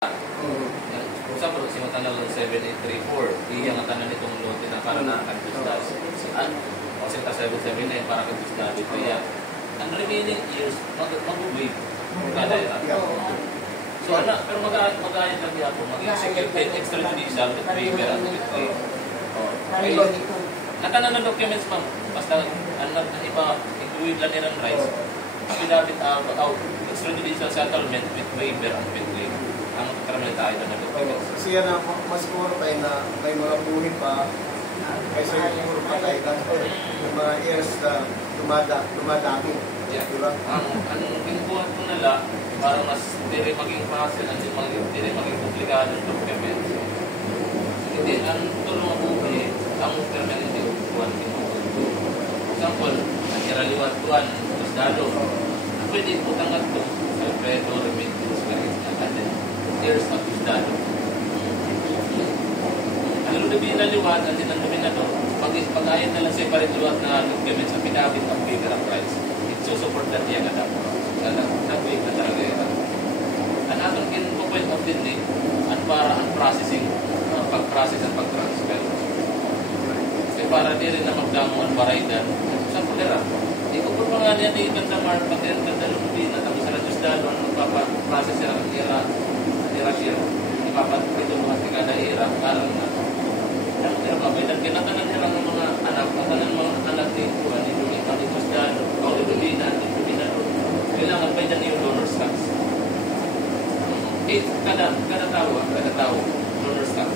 For example, si matanaw ng 7834, iya nga tanan itong lote na para na kantusdas. O sinta 779 para kantusdas. Kaya, ang remaining years, mag-wave kada ito. So, pero mag-aayat lang niya po, mag-executed extrajudicial with waiver and with waiver. Natanan ng documents, ma'am, basta ipa-include lang nilang rights. Affidavit out extrajudicial settlement with waiver and with waiver. Ang karamihan tayo na documents. Kasi yan na, mas siguro tayo na may mga buhin pa, kaysa yung siguro pa tayo yung mga years na dumadami. Yeah. Diba? Ang kinukuha ko nila, parang mas hindi maging fácil, hindi maging komplikado yung documents. Hindi, ang tulong ang buhay, ang permanente upuan kinukuha. For example, ang iraliwan tuan, Estado, pwede po tangat ito, Alfredo, remittance, years of Estado. Ang lubi na liwat, ang dinandominado, pag-ayat na lang separate liwat na documents, ang pinabit ang figure of rights. So support that niya ka dapat. Nag-wait na talaga ito. Ang atong point of din at para ang processing, pag-process at pag-transfer. Kasi para di rin na magdamo ang baraydan, sa pulera. Di ko po mga niya di Kandamar, pag-iran Kandalubin, at ang sa Radjusdalo, ang magpapaprocess nila ang ira siya. Ipapatito mga tingada ira, kalang na. Ang tira pabitan, kinatanan nila ng mga anak, katanan mga anak ni Juan, ni Radjusdalo, o ni Lubina, kailangan pa dyan yung donor's tax. Kada tao, donor's tax.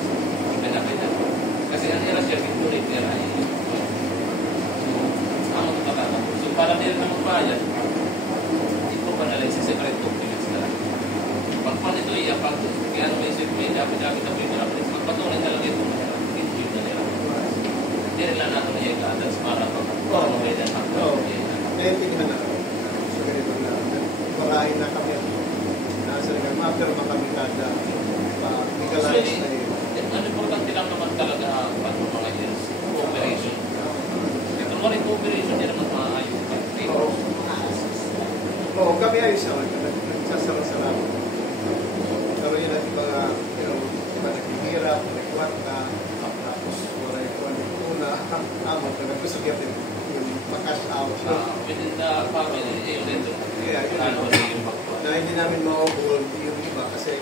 Pinapaitan. Kasi ang ira siya, pinunit nila ay ang magpapatapos. So, para nila na magbayad, ito pa nalang si separate documents na. Pagpan ito iya, pag kaya may dapat na pinapit, magpatunay talaga ito yung na nila. Hindi rin lang natin na iya ka-advance para pag-mabayad ang Ngayon, tingnan na. Marahin na kami nasa rin mapirma kami kada legalize na yun. Ang importante lang naman talaga pag mga years cooperation. Ito naman yung cooperation din naman maayos. Oo, kami ayos naman. Nagsasara-sara. Pero yun ang mga naghihirap, nagkuhat na, tapos wala yung una, amot na nagkusugyan din yung makash out. Within the family, yun ito. Na hindi namin ma-hold yung iba kasi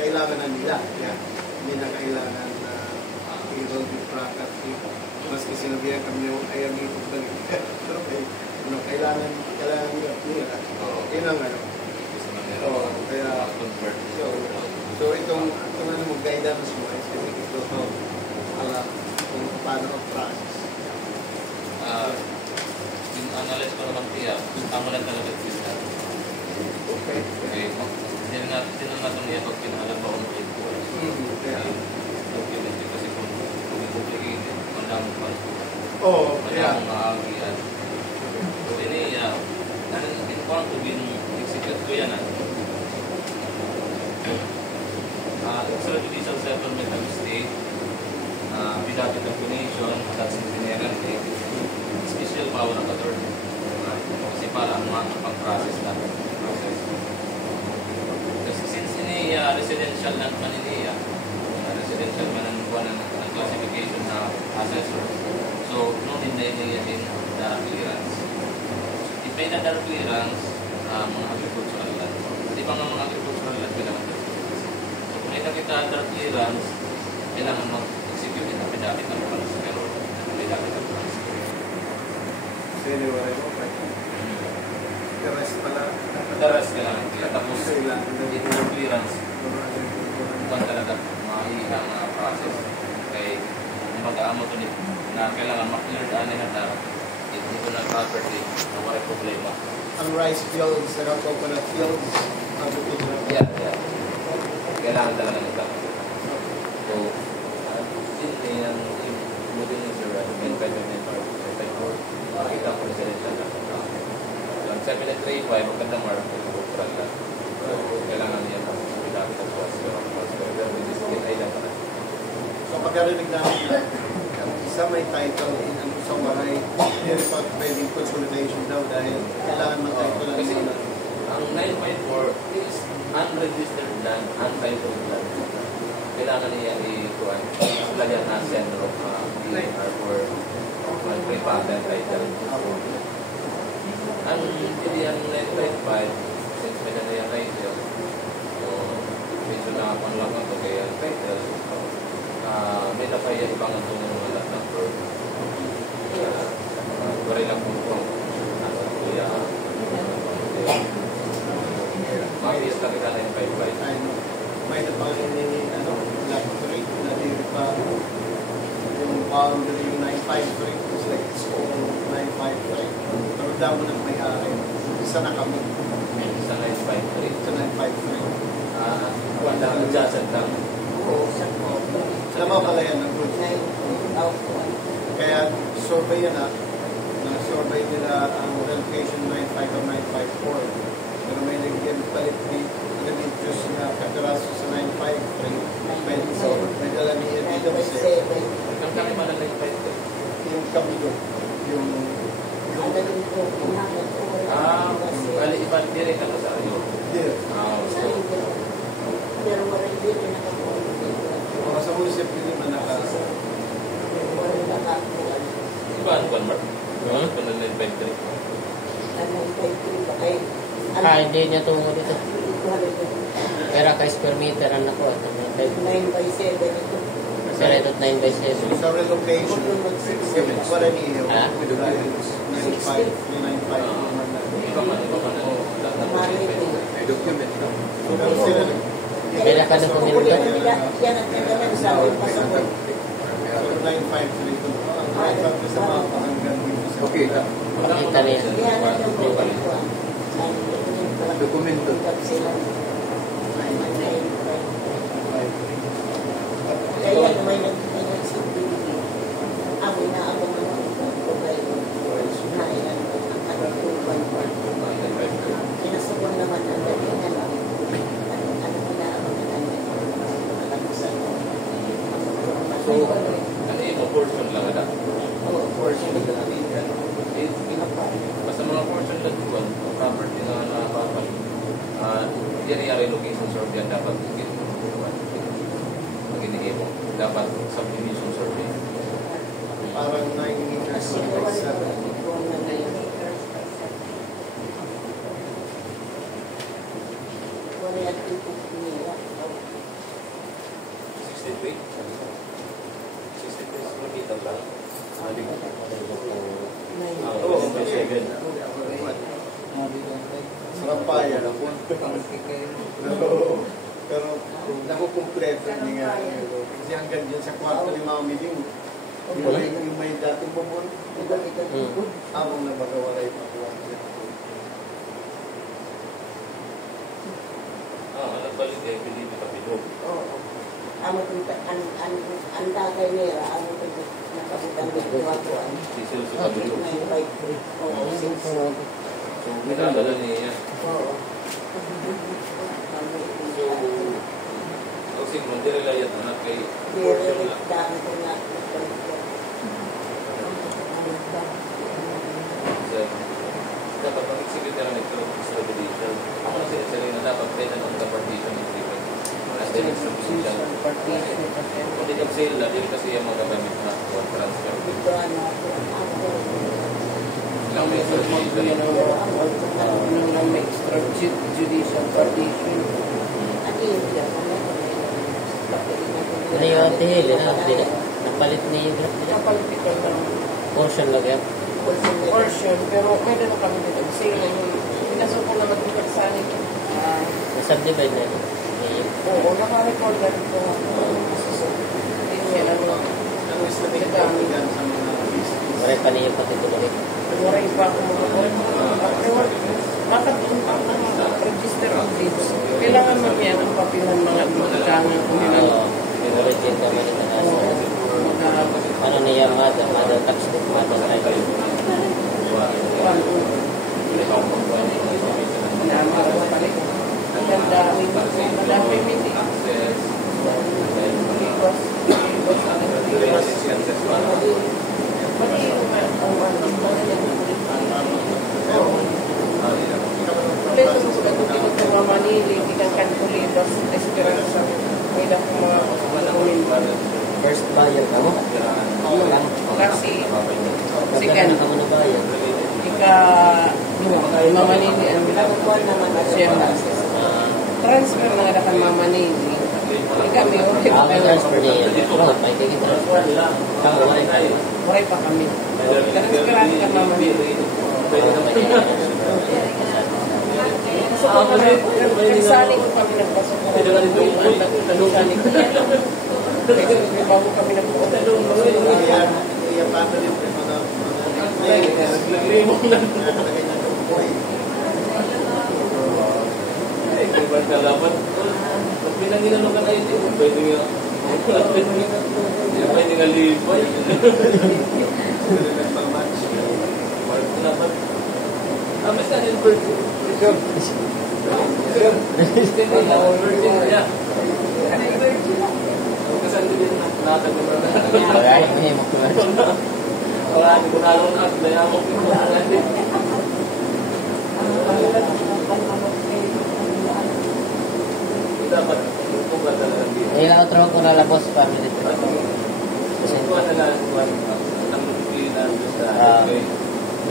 kailangan na nila. Hindi na kailangan na i-hold yung bracket. Maski sinabihan kami yung ayaw ito balik. Pero kailangan nila. Yun ang ano. So itong mag-guidance mo is ito alam kung paano ang process. Analyze ko naman siya, tama lang talaga siya. Okay. Hindi na natin niya pag pinahalan ba kung ito. Document kasi kung i-complicated, mandamang pa. Oo, mandamang maagian. So ini, in-inform to be execute ko yan. Extrajudicial settlement of state, without determination, that's inherent special power of attorney. Kasi para pag-process na. Kasi since ini residential naman ini, residential man ang classification na assessor. So, no din na ini din direct clearance. If may na direct clearance, mga agricultural land. Di ba nga mga agricultural land kailangan direct clearance? So, kung may nakita direct clearance, kailangan mag-execute ito. May dapat ang transfer. May dapat ang transfer. Anyway, okay. The rest pala. The rest ka lang. Tapos, yung clearance. Kung talaga maihang process. Kaya, mag-aamo ito na kailangan maklear daan na ito na property na walang problema. Ang rice fields, coconut fields, Yeah. Kailangan talaga nito. So, yun yung moving is your environment or makita ko residential na. Ang 735, maganda mark cultural na. So, kailangan niya na pinapit ang transfer. Pero with this state, ay lang pa na. So, pagkarinig namin na isa may title in ang isang bahay, hindi pa pwedeng consolidation daw dahil kailangan mag-title lang. Kasi ang 9.4 is unregistered blood, anti-blood. Kailangan niya i-kuhan. Lagyan na syndrome ER for pre-patent title. Ang pilihan ng 955, since may na yung title, so medyo nakapanlang ako kaya title, may napayan bang itong lot number. Bari lang po kaya mabiyas lang kita na yung 955. May napangin ni lot 3 na dito pa yung boundary 953 is like its own 953. Pero daw mo nang may-ari. Isa na kami. Isa 953. Isa 953. Wala ang adjusted lang. Oo. Alam mo pala yan ang good. Kaya survey yan na-survey nila ang relocation 95 o 954. Pero may nagiging palit juice na kataraso sa 953. May dala niya dito kasi Ang kami man ang 953. yung kabilo. Yung Bali, ibang direct ako sa iyo. deal. Pero wala din na nakakuha. Mga sa munisipyo naman Wala nakakuha. Iba ang one mark? Ito na 953. Hindi niya tungo dito. Pero ka square meter ang nakuha. 9 by 7 ito. Pero ito't 9 by 7. sa relocation, wala niyo. Ha? 95, 95. Iba man ang 953. May document. Pero sila, Kaya ka dokumento? Yan ang kailangan sa akin pasaport. 953 ito. Ang 953 sa mga hanggang dito sa Makita niya. Yan ang dokumento. Dokumento. Sila. Kaya may nagsisigil. Ako na ako mga nayan ang katutuban ko. Kinasukon naman ang galingan lang. Ano ko na ako na nalagusan ko. So, ano yung portion lang ata? Oo, portion ito. Basta mga portion lang doon, property na nakapapan. Yan yung relocation survey dapat magiging mo. Dapat subdivision survey. Parang 9 meters Kasi by wala 7. ko na ngayon. Wala at ito nila. 63? 63 square meter lang. Oo, by 7. Sarap pa yan. Pero nakukumpleto niya nga. Kasi hanggang dyan sa kwarto ni Mami Ling, yung may dating bubon, habang nabagawala yung pakuha niya. Nagbalik eh, hindi pa pinog. Oo. Ang dagay nila, ano ito, nakabutang dito. Sisil sa kabilo. Oo, sinso. So, pinadala niya. Oo. Kasi kung di relayat na kay portion Diri lang. dami ko na Dapat mag-execute na lang ito sa division. Ako na sinasabi na dapat pwede ng partition is different. As the distribution. Kung di kag-sale na din kasi yung mga gamit na for transfer. dito ano ako. Lang may distribution. Extrajudicial partition. Ano yun siya? Ano yung atihil? Napalit niya yung Napalipitan lang portion lang yan. portion, pero pwede na kami dito. Kasi pinasok ko naman yung pagsanin. Nasubdivide na yun. Oo, naka-record na dito. Hindi yan ano. Ang estimated namin yan sa mga business. Maray pa niya patutulogin. Maray pa ako mga makatulong pa ang register of deeds. Kailangan man yan ang papilan mga magkangan kung nila. Origin naman ito na ano niya mother tax book, mother title. Ang ganda, madami meeting. Manili, di kan Pulidos, bayar ka mo. Ano lang. Kasi, Kapag na ka mo na bayar. ika, mamanini, siya transfer na nga kan mamanini. Ika, may uri pa Ang transfer niya. Bakit? May tigil transfer. Kamo wala tayo. Uri pa kami. Transferan ka mamanini. Kasali ko kami nagpasok. Kasali ko. Bago kami nagpasok. Iya family may mga naglimong na nakalagay na ng boy. Ay, kung ba kalaban, pag pinanginan ka na ito, pwede nga, pwede nga libay. Nagpang-match. Dapat, mas na yung virgin. Kasi din natag mo na. Wala yung mo ko. Wala, hindi ko nalong na. Daya mo ko natin. Dapat, kung ba talaga dito. Eh, outro ko na labos family to. Kasi kung ano na, ang lupinan sa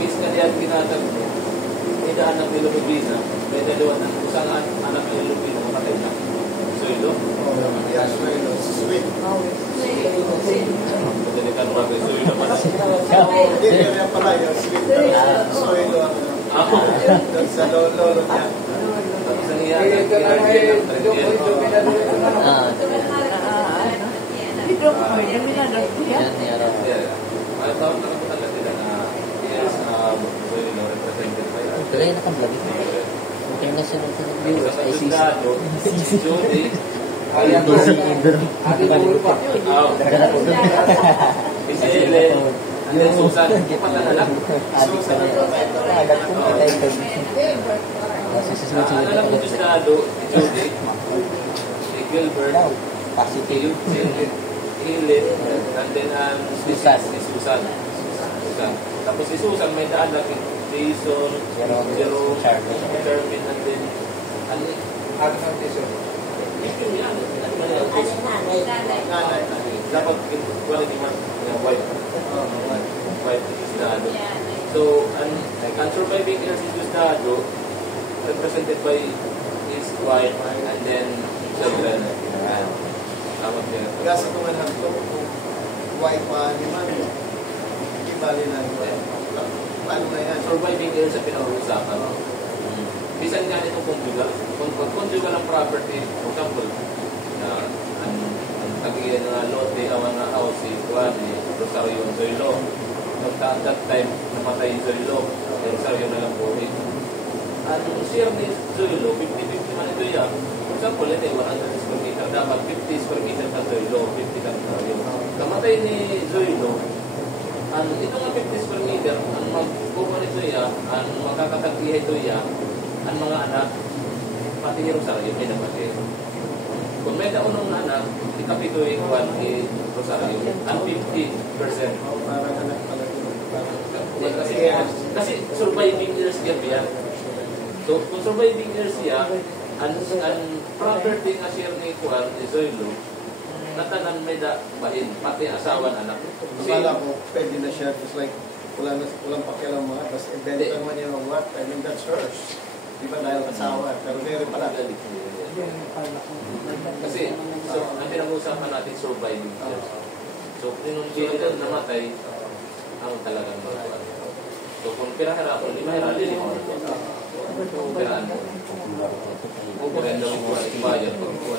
miss ka diyan ginatag mo, may daan ng Pilipina, may dalawa ng isang anak ng Pilipino, makatay na. Suelo. Yeah, sweet. Madali ka naman, suelo pa na. Hindi kaya pala yung sweet. Suelo Ako. sa lolo niya. Tapos ang iyan, kinaragyan ng trendyen. Yan niya raw. Ay, tawag na lang talaga nila na yes, suelo represented by Tuloy na ka-vlog. International ka viewers. Sa Ay, sis. Sudado, si Jody, Busy Idol. si Ellen, and then Susan, ipat na lang. Adik sa niya. Adik ko na like them. Kasi susunod sa Alam mo, Sudado, si Jody, si Gilbert, Positive. si Ellen, and then si Susan. Tapos si Susan may daan lang, Jason, Jerome, Sherman, and then, ano ng Jason? Nanay. Dapat quality man white. White is Dado. So, ang surviving heirs is Dado, represented by his wife and then children. Tama niya. Kaya sa mga nagto, kung white pa ni man, hindi bali na yun. Paano na yan? Surviving heirs sa pinag-uusapan. Bisan nga nito conjugal. Kung conjugal ang property, for example, ang tagiyan na lote, awan na house, si Juan, Rosario, Zoilo. At that time, namatay yung Zoilo. Rosario na lang po. Ang share ni Zoilo, 50-50 man ito yan. For example, ito 100 square meter. Dapat 50 square meter sa Zoilo, 50 sa Rosario. Namatay ni Zoilo, ito nga 50 square meter, ang magkuha nito yan, ang makakatagihan ito yan, ang mga anak, pati ni Rosario, may namatay. Kung may daunong anak, ikapito yung Juan ni Rosario, ang 50%. Parang anak pala yun. Kasi surviving years yan. So, kung surviving years yan, ang property na share ni Juan, ni Zoilo, natanan may da bahin, pati asawan anak. Akala ko, pwede na siya, just like, walang pakialam mga, tapos ibenta mo niya ng what, I mean, that's hers. Di ba dahil kasawa, pero meron pala. Kasi, so, ang pinag-uusapan natin, surviving years. So, kung hindi ito namatay, ang talagang mga. So, kung pinahirapon, di mahirapin, kung piraan mo. Kung piraan daw ikuha, ibayad, kung ikuha,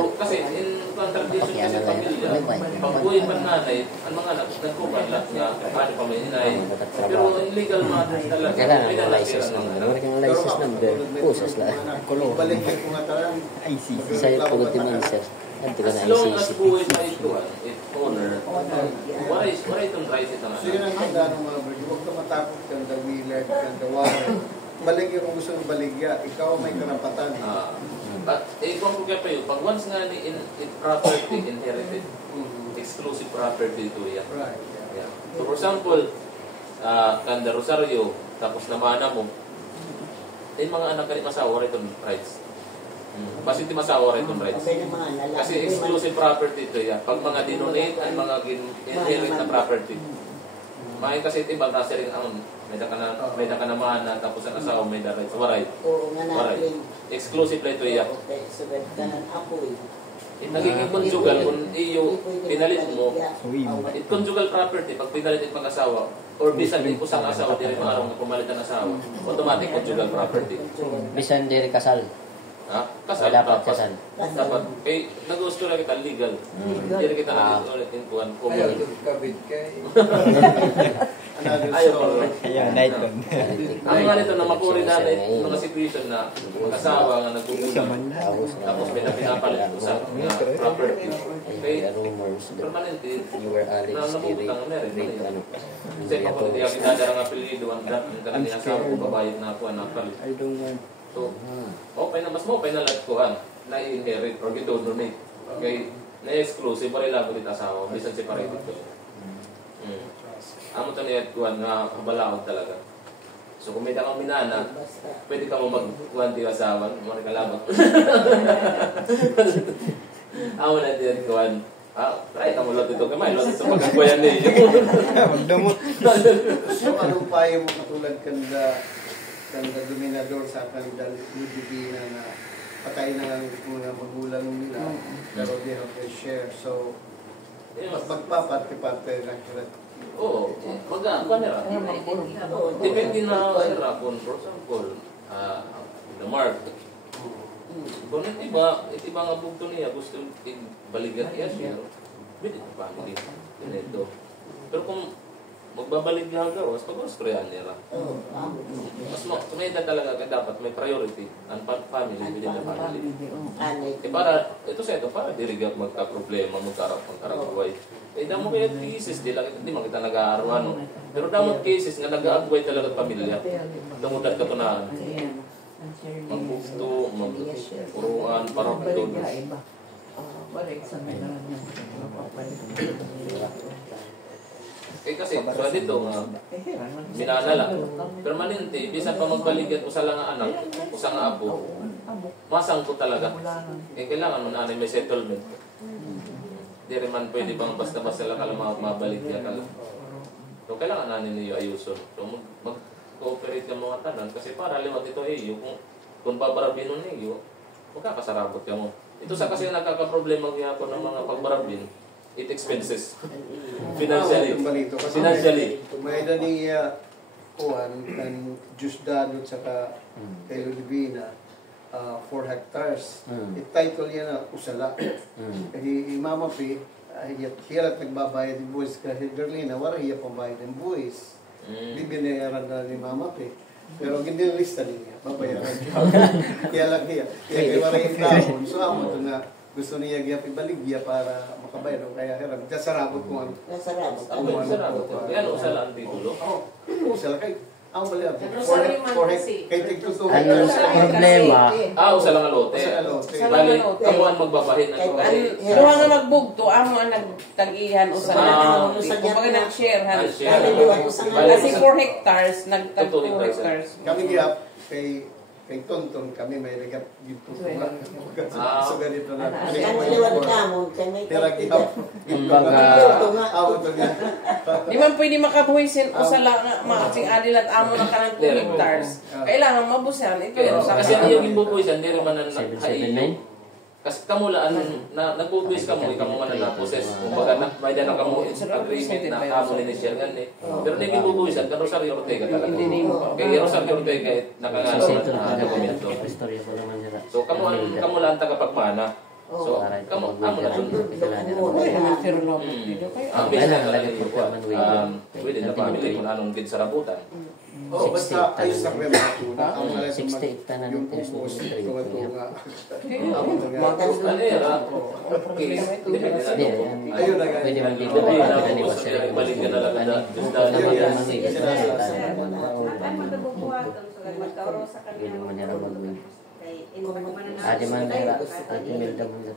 kasi in contradiction kasi pamilya, pag buhay pa nanay, ang mga anak, nagkuban lahat nga, paano pa may inay. Pero in legal matters talaga, Kailangan may ng nalaki license ng number. anak. Wala kang license number. Pusas lang. Kulong. Balik ko nga talang. Ay, sa'yo pagod man, sir. Ito ka As na long as ICC. buhay pa ito, its owner, wala itong right ito So yun ang tanda ng mga bro, huwag ka matakot kang the wheeler, kang the water. Baligya kung gusto ng baligya, ikaw may karapatan. But, kung ko kaya pa yun, pag once nga ni property inherited, exclusive property ito yan. Right. Yeah. So for example, Kanda Rosario, tapos namana mo, yung mga anak ka rin masawa rin itong rights. Basta hindi masawa rin itong rights. Kasi ng mga lalaki. Kasi exclusive property ito yan. Pag mga dinonate ay mga inherit na property. Maayong kasi ito ibang nasa rin ang may ka naman na tapos ang asawa may the rights. Waray. Oo nga natin. Exclusive na ito yan. Okay, so ka ng apoy. Nagiging conjugal kung iyo pinalit mo, it conjugal property, pag pinalit ang pag-asawa, or bisan din kusang asawa, di rin maarong na pumalit ang asawa, automatic conjugal property. Bisan diri kasal. Ha? Kasal. Dapat kasal. Dapat. Kay, nag-gusto na kita legal. Hindi rin kita ulit in kuhan. Ayaw, kabit kay. Ayaw ko. Night on. Ang nga nito na mapuri na mga situation na mag-asawa nga nagkukuhan. Tapos pinapalit ko sa property. Kay, permanente, na nabubutang na rin. Kasi kapag hindi ako dadara ng apelido, ang kanang asawa ko babayad na ako, napalit. So, okay na, mas okay na lahat kuhan na i-inherit or i-donate. Okay, na-exclusive, para lang ulit asawa, bisan separated ko. Amo ito niya kuhan na kabalaod talaga. So, kung may kang minana, pwede ka mo mag-kuhan di asawa, mga kalabot. Amo na din kuhan. Try ka mo lot ito kamay, lot ito magkakwayan niyo. Magdamot. So, anong payo mo katulad kanila dominador sa kanila Ludivina na patay na lang mga magulang nila pero they have their share. So, magpapati-pati na kira. Oo. Mag-ano nila? Depende na kung for example, the mark. Kung iti ba nga bugto niya, gusto baligat iya siya, pwede pa family. Ito. Pero kung magbabalik lang ka, mas pag-usprayan nila. Mas kumeda talaga ka dapat may priority ang family within the family. Para, ito sa ito, para dirigat magka-problema, magkarap-magkarap-buhay. Damo kaya cases, di makita nag-aaruan. Pero damo cases nga nag-aagway talaga pamilya. Damutan ka to na magbukto, magpuruan, parang ito. Kasi so dito minana lang. Permanente, bisan pa magbalikan usa lang nga anak, usa nga apo. Masang ko talaga. Kailangan mo na may settlement. Di rin man pwede bang basta-basta lang kala mabalik niya kala. So kailangan nanin niyo ayuson. So mag-cooperate ka mga tanan kasi para liwat ito kung pabarabin nun niyo, magkakasarabot ka mo. Ito sa kasi nagkakaproblema gyapon ng mga pagbarabin. It expenses. Financially. May dani kuhan kan Diyos Danot saka kay Ludivina 4 hectares. I-title yan na usala. Mama P, hirat nagbabayad ng buwis kasi Darlene, wala hiya pambayad ng buwis. Bibinayaran na ni Mama P. Pero ginilista niya, babayaran niya. Kaya lang hiya. Kaya wala yung dahon. So amo ito na gusto niya ibaligya para makabayad o kaya hirap. Kasarabot kung ano. Kasarabot. Yan, usala ang titulo. Usala kay ang mali ako. Kay tigtutuhan. Ano sa problema? Usala nga lote. Bali, kamuan magbabahin ng lote. Duha nga magbugto, amo ang nagtag-ihan usala. Kumbaga nag-sharehan. Kasi 4 hectares, nagtag 2 hectares. Kami giyap kay Tonton, kami may regap dito. So ganito na. Kaniliwan ka mo, kay may Pero giyap. Di man pwede makabuhisin usala nga maaksing adil at amo na kanang 2 hectares. Kailangan mabusan. Ito yun. Kasi ang iyong imbubuisan, hindi rin man ang nakahiyo. Kasi kamulaan na nagbubuhis ka mo, ikaw mo man na na-possess. Kumbaga, may dana ka mo agreement na kamo ni-initial nga ni. Pero hindi imbubuhisan, ka Rosario Ortega talaga. Kaya Rosario Ortega nakangano na dokumento. So, kamulaan tagapagmana. So, kamu na dun. Ang bilang talaga within the family kung anong ginsarabutan. Basta ayos na kami mga tuna. 68 na yung natin pupos, tunga-tunga. Ayun na pwede man dito na ni Boss. Balik ka na lang na Pwede mo nila mag-win. Ate man nila, ate Melda mo na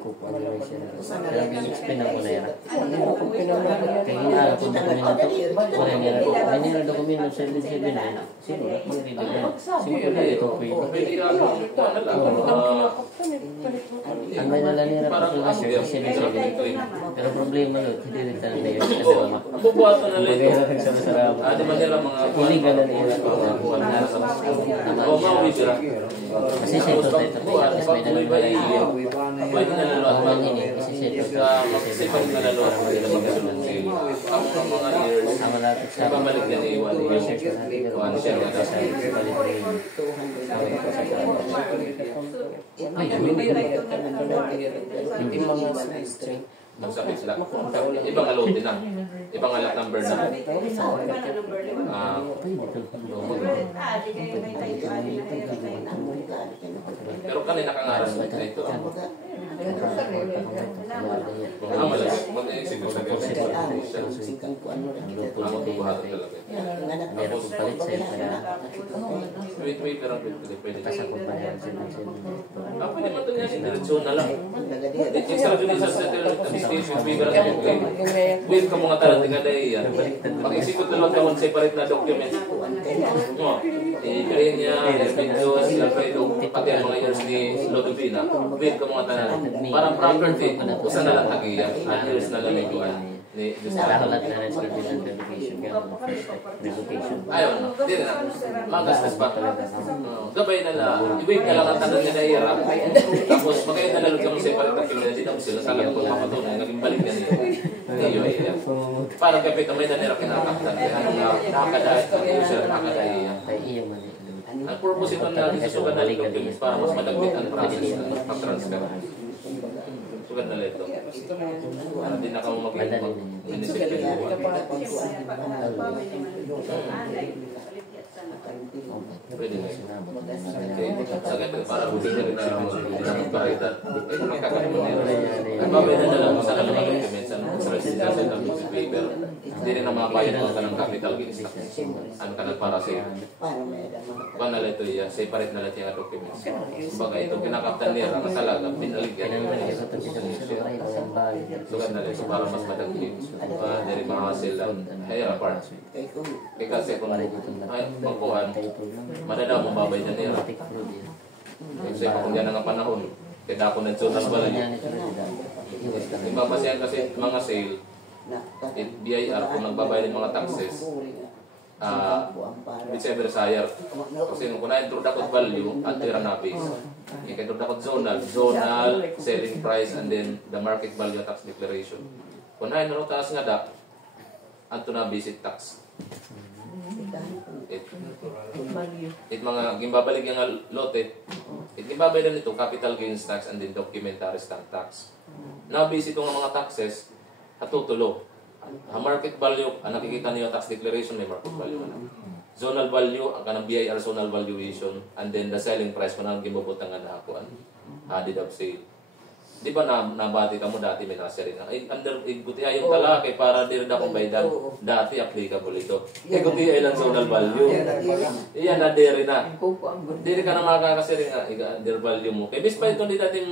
po ko ano na siya. Pero explain ako na yan. Kaya nga ako dokumento. Wala nila ko. Ay nila dokumento 779. Sino na po rin nila. Sino na ito po ito. Ang may nala nila po sa kasi 779. Pero problema nun, hindi rin tayo na yun. Bubuhatan na lang ito. Sarap. Ate man nila mga Iligan na nila. mauwi sila. Kasi seto tayo ito. Kasi may nalala iyo. Pwede na lalo Ang mga ini, kasi seto. magsipag na lalo ako nila magkasunod sila. Ang mga years, Ang malapit sa babalik yan iwan. research ko natin. Kung siya nga sa palit rin. Ay, Hindi mga string. Magsapit sila. Ibang alote na. Ibang alak number na. Pero kanina kangaras mo na ito. Malas. Mag-iisip ko sa gawin. Ang magbubuhatan talaga. meron kong palit sa'yo kaya Wait, pero pwede. kasakot pa yan sila. Pwede mo ito niya siniritsyon na lang. Extrajudicial settlement administration waiver at okay. Wait ka mga talang nga dahil yan. Pag-isikot na lang ka separate na documents. I-claim niya, videos, pati ang mga years ni Lodovina. Wait ka mga talang. Parang property, usa na lang tagiya. At years na lang ito. Lahat na rin sa business revocation ka revocation. Ayaw na. Hindi na. Magastos pa. Gabay na lang. I-wait na lang ang tanong niya na ira. Tapos magkaya na lang kami separate na community. Tapos sila sa lang kung mapatunay. Naging balik na niya. Iyo. Parang kapit na may nanira kinakaktan. Kaya ano nga, nakakadahit. Ang user nakakadahit. Ay iya man eh. Ang purpose ito natin sa sugat na documents para mas madagdag ang process ng pag-transfer. Sugat na ito. Para din na kamo mag-municipal. Pwede na ito. Sagad para hindi na rin na magpakita. Magkakaroon na ito. Babay na lang sa kanilang documents sa residence ng paper. Hindi rin na makabayad mo ka ng capital gains tax. Ano ka na para sa iyo. Kung na ito iya, separate na natin yung documents. Baga itong kinakaptan niya, ang kasalaga, pinaligyan. Sugat na ito para mas madaglig. Dari mahasil ang higher apart. Kaya kasi kung magkuhan, madadaw mo babay na niya. Kasi kung yan ang panahon, kaya ako nagsutas ba lang yun. Ibabasehan kasi mga sale, BIR, kung nagbabay ng mga taxes, whichever sire. Kasi kung na-introduce value at tira na base. I-introduce zonal selling price and then the market value tax declaration. Kung na-introduce nga da, anto na basic tax. It mga gimbabalik yung lote. It gimbabalik nito capital gains tax and then documentary stamp tax. Now basic itong mga taxes hatutulo. Ang market value, ang nakikita niyo tax declaration may market value na. Zonal value, ang kanang BIR zonal valuation, and then the selling price mo nang gimbabutang nga nakakuan. Deed of sale. Di ba nabati ka mo dati may nasa rin? Under igutihay yung tala kay para dir da kung baydan. Dati applicable ito. Igutihay lang zonal value. Iyan na diri na. Diri ka na makakasiri nga dir value mo. Kay bis pa ito di dati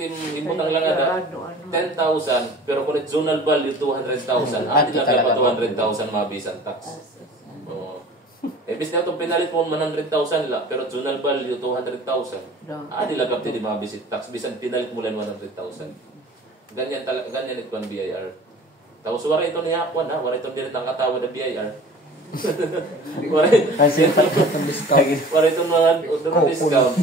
tim ibutang lang ada 10,000 pero kung zonal value 200,000 ati lang pa 200,000 mabisan tax. Bis na itong pinalit mo 100,000 lang, pero zonal value 200,000. Adi lagap di mabisit tax, bisan pinalit mo lang 100,000. Ganyan ito ang BIR. Tapos wala ito niya ako na, wala ito dilit ang katawa na BIR. Wala ito mga discount.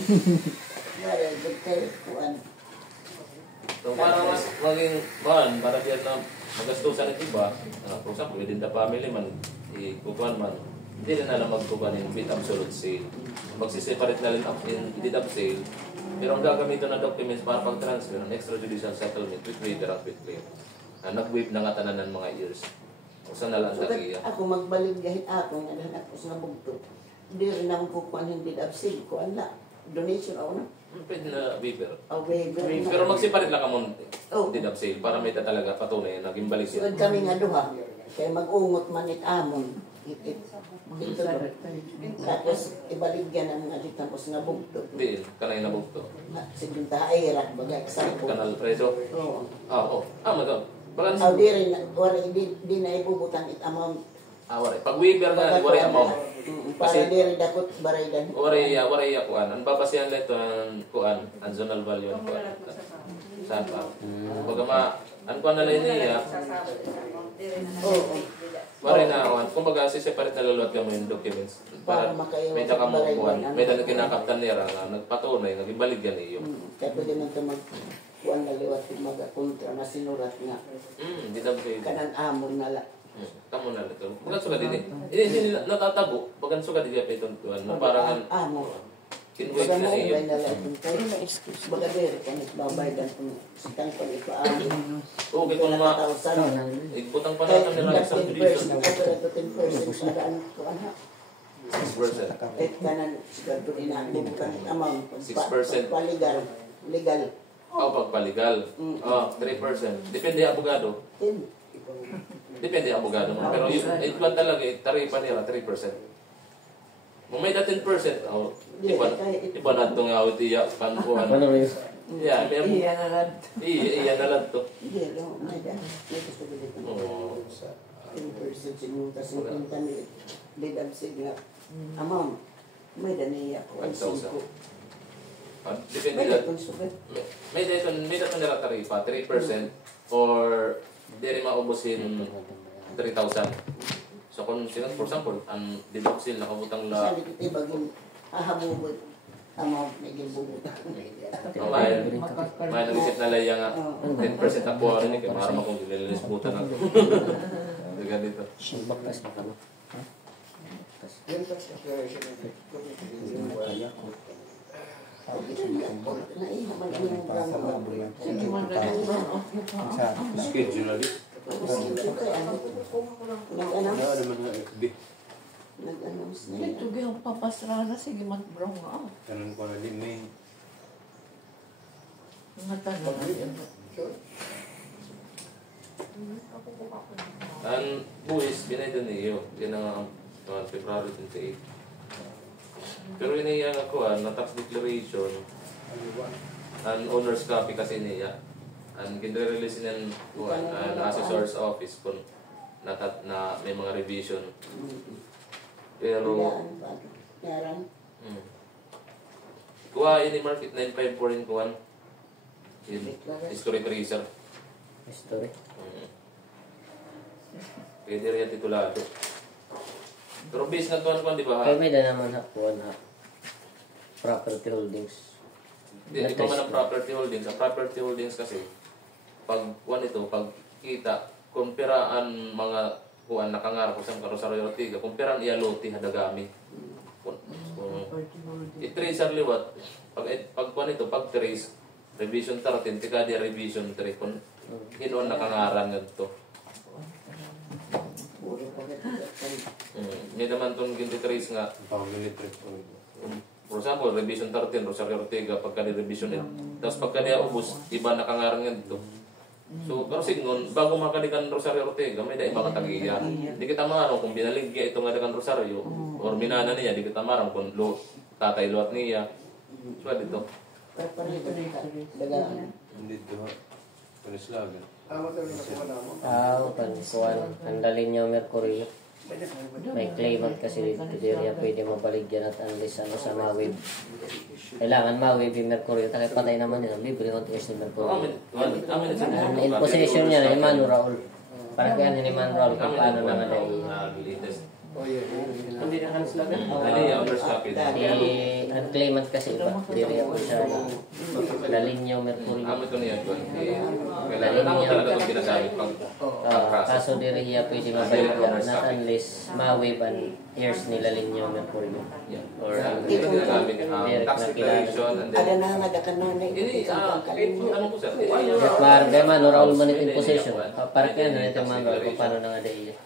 So para mas maging para diyan na magastusan ng iba, for example, within the family man, ikukuhan man, hindi na lang magkubanin with absolute sale. Magsiseparate na rin in deed of sale. Pero ang gagamitin na documents para pag-transfer ng extrajudicial settlement with waiver at with claim. Nag-waive na nga tanan ng mga years. O saan na lang tagiya. Ako magbalik gahit ako nga nahanap ko sa bugto. Hindi rin ako kukuhan yung deed of sale ko. Ala, donation ako na. Pwede na waiver. Waiver. Pero magsiparit lang ka mo deed of sale para may talaga patunay na naging balik Sugad yun. kami nga duha. Kaya mag-ungot man it amon. Tapos ibaligyan ang adik tapos nga bugto. Di, kanay na bugto. Sigunta ay rak bagay example. Kanal preso. Oo. Oo. Madam. Bagan Aw diri na wala di na ibubutan it amount. wari. Pag Weaver na, wari amount. Para diri dakot baraydan. Wari kuan. Ang babasihan nito ang kuan, ang zonal value ang kuan. Saan pa? Baga ang kuan na lang niya. Oo. Wari na kuan. Kumbaga si-separate na laluat ka mo yung documents. Para may ka mo kuan. May dala kinakaptan niya nga nagpatunay, nagibalik yan iyo. Kaya pwede man ito kuan na liwat kontra na sinurat nga. Di daw kayo. Kanang amon na la. Kamu na ito. Bagan suka din. Hindi natatabo. Bagan suka din pa itong tuwan. Na parang amon. kinwait Baga na mo iyo. ubay na la itong tayo. Baga diri kanit babaydan kung sitang pag ito amon. Okay kung igbutang pa natin nila sa division. 10% para ang kuan ha. 6%. Kanan siguro inabubutan amount. 6%. Paligal. Legal. Pagpaligal. 3%. Depende abogado. Depende abogado mo. Pero ito talaga, taripa nila 3%. Kung may na 10%, iba na ito nga itiya, panpuan. Ano yun? Yeah, iya na lang to. Hindi, may gusto ko dito. 10% siguro, tapos 50 mil. Legal sigla. Amount. May daniya ko. 1,000. Depende May lang. kung sugat. May dito nila taripa, 3% or di rin maubusin 3,000. So kung sila, for example, ang deduction nakabutang la... Sabi ko, ibagin hahabubot. Amount na ginbubutan. May nag-isip na laya nga 10% ako rin eh, kaya marama kung nililisbutan ako. Diga dito. Bakas na kami. Yung tax declaration Kaya ko. Naihaman ang yung plano. Sige man ganun ba? Schedule na din. Nag-announce na Ito yan. gyud papasra na sige man bro nga. Kanan ko na din may Nga tanong. Ang buwis, binaydan niyo. Yan ang February 28. Pero iniya nga ko, na tax declaration, ang owner's copy kasi niya. Ang kinre-release niyan ang assessor's office kung na may mga revision. Pero, Meron. kuha ini market 954 in kuhan. History tracer. History. Pwede rin titulado. Pero base na kuhan di ba? Kaya may na naman hakuan ha. Property holdings. Di ba man ang property holdings? Ang property holdings kasi, pag pag kita, kumpiraan mga kuhan nakangarap ko sa Rosario Ortiga, kumpiraan ialoti hadagami. I-trace ang liwat, pag trace, revision 13, tika di revision 3, kung inuan nakangaran nga ito. May naman itong ginti-trace nga, family trip ko. for example, revision 13, Rosario Ortiga, pagka ni-revision it. Tapos pagka niya-ubos, iba nakangaran nga ito. So, pero signon, bago makalikan Rosario Ortiga, may da ibang tagiya. Di kita marang kung binaligya ito nga dagang Rosario, or minana niya, di kita marang kung tatay luat niya. So, dito. Hindi to. Panislagan. Kuan. Ang dalin niya Mercury. May claimant kasi dito diya pwede mabaligyan at unless sa mawib. Kailangan mawib yung Mercury. Takay patay naman yun. Libre ng tigas ni Mercury. In possession niya ni Manu Raul. Para kaya ni Manu Raul kung paano na nga Hindi na halos lagan. ang claimant kasi iba. Diri ako siya dalin niya Mercury. Ito niya ito. Kailangan talaga itong ginagamit pag Kaso diri hiya pwede mabaligyan not unless mawib ang heirs nila linyo Mercury. Or ito ginagamit tax declaration and Ada then na nga dakananay. ano po sir? Marga man or all man in possession. Para kaya na ito man kung paano na nga dahil.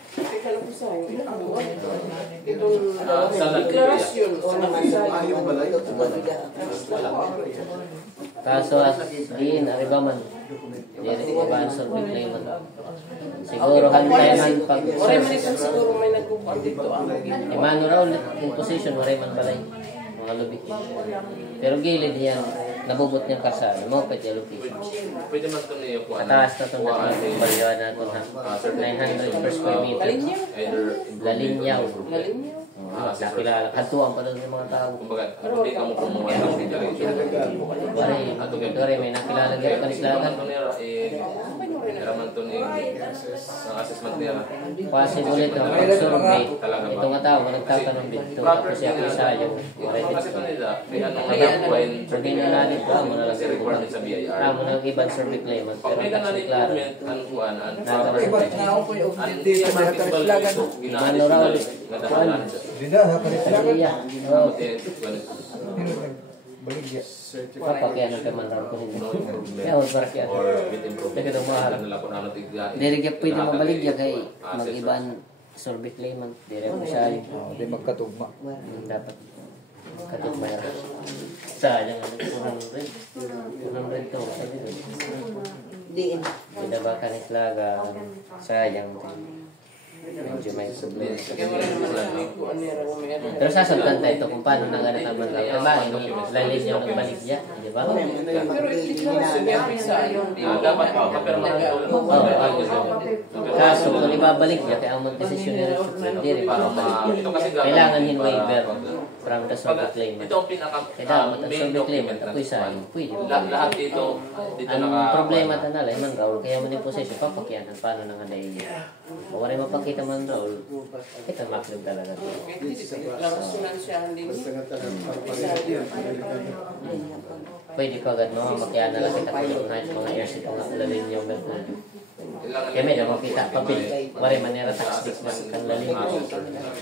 Itong deklarasyon o naman sa Ayaw balay. Kaso diin ariba man. Diri iba ang survey claimant. Siguro hantay man pag Oray man ikan siguro may nagkukuha dito ang Imano raw in position waray man balay mga lubi. Pero gilid yan nabubot niyang kasal mo pwede location. Pwede man ito niyo po. Kataas na itong baliwan na ito na 900 per square meter. Either Lalinyaw. Galing niyo. Nakilala. Katuwang pa doon yung mga tao. kumbaga, hindi ka mo kumuha ng declaration. Dore, may nakilala dito kanislagan. Naraman ito ni ang assessment niya. Kasi ulit ang survey. Ito nga tao, nagtatanong dito. Tapos siya isayo. Kasi ito nila, may anong nakakuhain. Survey na natin ito. Amo na lang Kasi requirement sa BIR. Amo na ang ibang survey claimant. Pag Pero may tax ganang declaro. improvement, ang kuhaan, ang Iba't na ako po yung dito na kanislagan. Ano raw? Iya. Papakyan ang kamandaran ko hindi. Kaya huwag parakyan. Teka daw mahal. Diri ka pwede mabaligya kay mag-iban survey claimant. Diri mo siya yung Hindi magkatugma. dapat katugma yan. Sayang ang kurang rin. Kurang rin to. Diin. Hindi ba kanislaga sayang. Medyo may problema. Kaya wala naman nagkukuha niya raw may ano. Pero sasagutan tayo ito kung paano nanganap ang banda. Diba? Lalis niyo ng baligya. Diba? Pero hindi ko sabihan sa yun. Dapat kapirma Kaso kung ibabalik niya, kaya ang mag-desisyon ni Diri kailangan hin waiver from the survey claimant. Ito ang pinaka Kailangan ang main survey claimant, document. ako'y sa'yo. Pwede. Lahat dito Ang problema na nalay man Raul, kaya man yung posesyon, papakyanan, paano na nga dahil niya. Kung wala mapakita man Raul, kita maklog talaga. Larasunan siya hindi Basta niya. nga talagang pagpalit yan. Pwede pa agad mamakyanan lang kita kung mga years ito nga lalin niyo Mercury. Kaya medyo makita papil. Wala manera tax stick man kang lalin.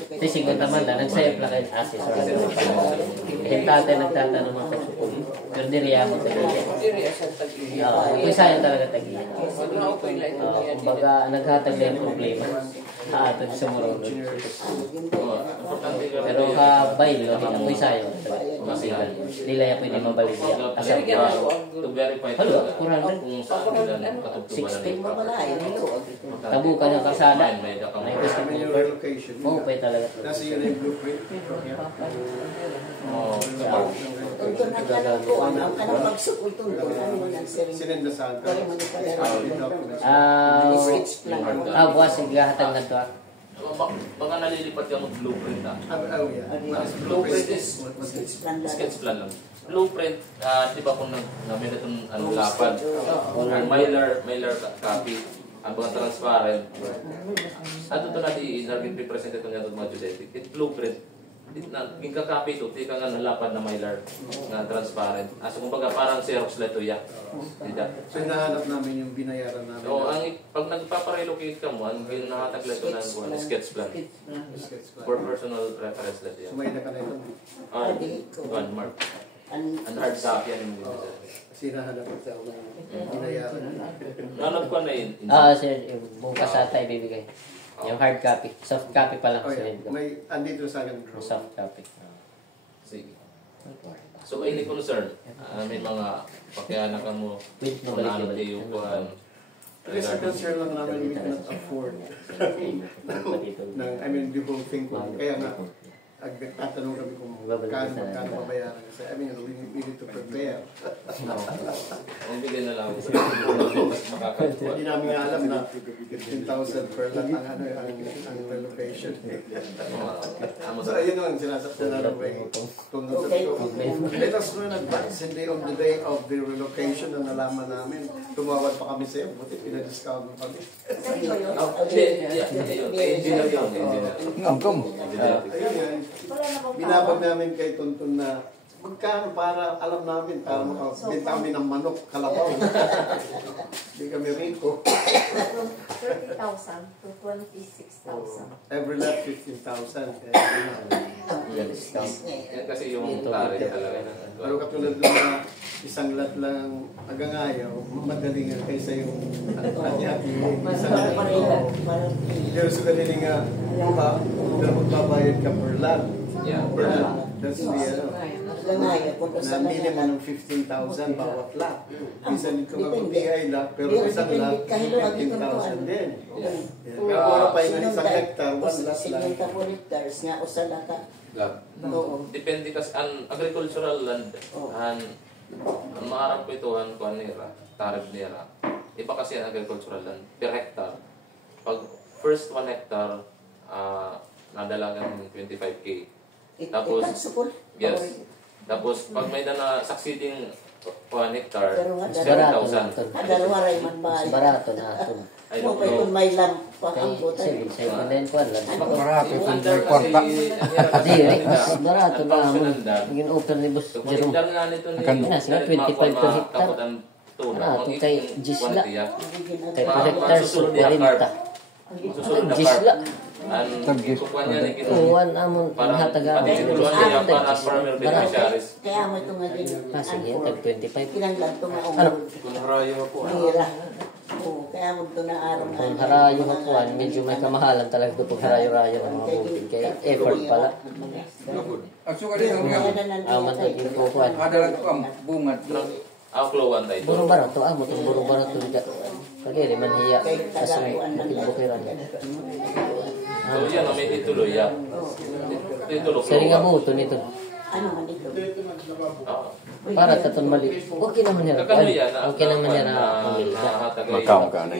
Kasi sigot naman na, nagsayap lang kayo assess or ano pa. Kahit tatay nagtatanong mga tagsupog. Pero diriya mo sa ganyan. Diri siya tag-iya. Ito'y sayang talaga tagiyan. Wala ako po ilan. Kumbaga, naghatag na yung problema. Haatag sa marunod. Pero ka-bailo, ako'y sayang. Masigal. Dila yan pwede mabalik niya. Asap Diri ba? ka To verify Halo, kurang rin. kung saan nila katugtuban 16 Mo pala ay niluog. Tabu ka ng kasada. May May Kami gusto yung mo. relocation. Mupay talaga. Nasa yun yung blueprint. Tuntun ang kanang kuwan, ang kanang pagsukol tuntun, ano mo nang siring. Sinenda sa akin. Kaya mo ni Documents. sketch plan mo. Buwas, iglahatag na ito. Baka nalilipat ka ng blueprint ah. Oh, yeah. Blueprint is Sketch plan lang. sketch plan lang. Blueprint, di ba kung namin itong lapad, ang mailer copy, ang mga transparent, at ito natin i-represent ito niya itong mga geodetic. It blueprint, yung kakopy ito, di ka nga nalapad na mailer na transparent. So kumbaga parang Xerox lang ito yan. So, hinahanap namin yung binayaran namin. So, pag nagpaparelocate ka mo, ang nakatagla ito ng sketch plan. Sketch plan. For personal reference lang yan. Sumayda ka na ito. One mark. Ang Ang hard copy yan yung Kasi hinahanap ito ako ng binayaran. nanap ko na yun. Sir, bukas ata ibibigay. Yung hard copy. Soft copy pa lang Oh, sa yeah. ko. May, andito sa akin. Soft copy. Sige. So, any concern? May mga pakyanan ka mo. Wait, Kung nabalik ano nabalik. tayo kuhan. Kasi sa concern lang namin we cannot afford I mean, the whole thing ko. Kaya nga, nagtatanong kami kung magkano babayaran. Kasi, I mean, we need to prepare. Ang bigyan na lang. Makakatuwa. Hindi namin nga alam na 15,000 per lot ang relocation. So, ayun ang sinasaktan namin may tungkol sa ito. Let us know in advance, hindi on the day of the relocation na nalaman namin. Tumawad pa kami sa iyo, buti pinadiscount mo kami. Engineer yun. Angkong. Ayun yan. Binabag namin kay Tuntun na magkano para alam namin para makabenta kami ng manok, kalabaw. Hindi kami riko. From 30,000 to 26,000. Every lot 15,000. Yan kasi yung tari talaga. Pero katulad ng mga isang lot lang agangayaw, madali nga kaysa yung hati-hati. Isang lot. Pero sa kanila nga, dahil magbabayad ka per lot. Yeah. Yeah, that's the Kagaya, kung na sa minimum ng 15,000 bawat lot. Minsan ito mag-BI lot, pero isang lot, 15,000 din. Pero wala pa yung isang hectare, one lot lang. 50 hectares nga, usala ka. Lot. Oo. Depende kasi ang agricultural land and ang maarap ko ito ang kuan nila, tarif nila. Iba kasi ang agricultural land per hectare. Pag first 1 hectare, nadalagan ng 25K. Tapos, yes. Tapos, pag may na succeeding 1 hectare, Barato na 7,000. ito. Dalawa rin man ba? Mas barato na ito. I Kung don't know. may lampa ang Kay buta. sa ibang kuan lang. Barato Yung kung under may kwarta. kasi, ang hirap kasi Di, baliktad. mas barato Ang na function mo. ng dam. Naging open ni Boss So, Jerome. baliktad nga nito ni Akan- Ano, sila, 25 per hectare. Ano, ito kay Gisla. Kay per hectare so 40. Susunod na Gisla. Ang Tag-gis. kukuha niya ni Kuwan amon Parang hataga. patituluan niya para farmer Barato. beneficiaries. Kaya mo ito nga din. Ah, sige, tag 25. Kinanglan ito nga Ano? Kung harayo ako. Mahira. Oo, kaya mo ito na araw na. Kung harayo ka kuwan, medyo may kamahalan talaga ito pag harayo-rayo ng mga bukid. Kaya effort pala. Ang suka din ang Aman naging kuwan. adalat ko ang bungat. Ang klowan tayo ito. Burong barato, amo itong burong barato. Kagiri man hiya. Kasi bukid-bukiran. So yan, may tituloy yan. Titulo Sari nga klowan. buto nito. Ano man ito? Para taton mali. Okay naman yan. Kakano yan? Okay naman yan na pamilya. Makam ka na.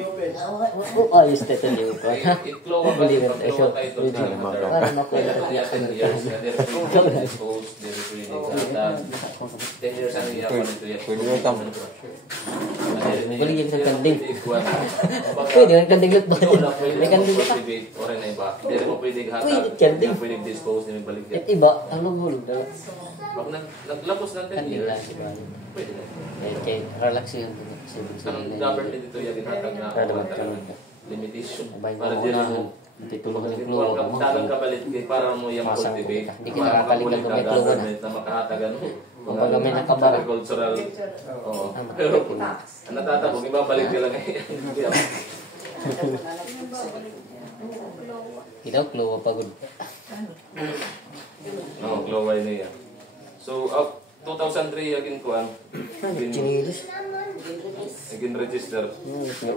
Ayos na ito niyo ko. Iklowan Beli kasi na pag tayo. klowan tayo ito. Para makuha ko niya. 10 years, they're exposed, they're retraining. 10 years ang iya pa nito yan. Pwede yung tam. Balik sa kanding. Pwede yung kanding lut ba? May kanding pa. Ore na iba. Hindi mo pwede hatag. Pwede kanding. Pwede dispose, hindi balik At yan. iba, ano hulog daw? Pag naglapos ng 10 Kanding lang. years, Diba? pwede na. Kaya relax yun. Ang government dito yung hatag na limitation. Para di mo Titulog ng Huwag kluwa mo. talang kabalit kay para mo yung Masang cultivate. puta. Hindi kita nakalikan kung may kluwa na. government na makahatagan mo. Kumbaga may nakabara. Agricultural. Oo. Tama. Pero ang natatabog, ibabalik nila ngayon. Ikaw, kluwa pagod. Oo, gloway niya. So, 2003 again kuan. Chinilis. Again register. 2003.